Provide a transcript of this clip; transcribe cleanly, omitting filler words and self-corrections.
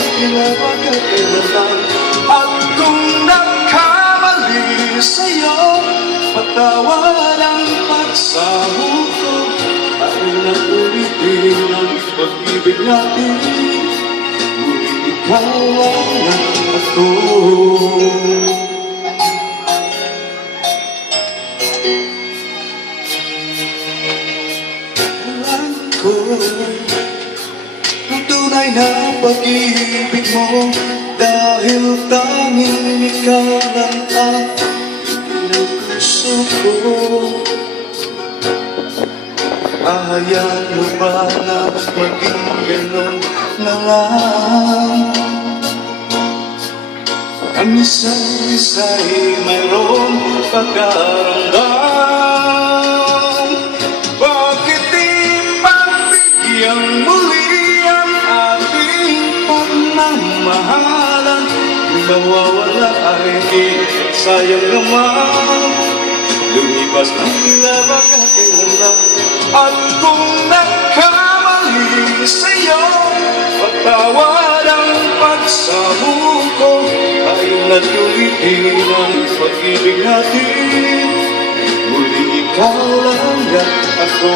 tila magkakailanlan. At kung nagkamali sa'yo, patawad ang pagsamo ko. Ay nakulitin ang pag-ibig natin, ngunit ikaw lang ako. Ang tunay na pag-ibig mo, dahil tanging ikaw lang ang pinag-gusto ko. Ahayaan mo ba na maging ganon na lang? Ang isa't isa'y mayroong pagkaramdam. Bakit di pagbigyan muli ang ating pagmamahalan? Kung mawawala ay sayang naman. Lumipas ang tila magkakailanlan. At kung nagkamali sa'yo, patawad ang pagsamo ko. Ay natulitin ang pag-ibig natin, muling ikaw lang at ako.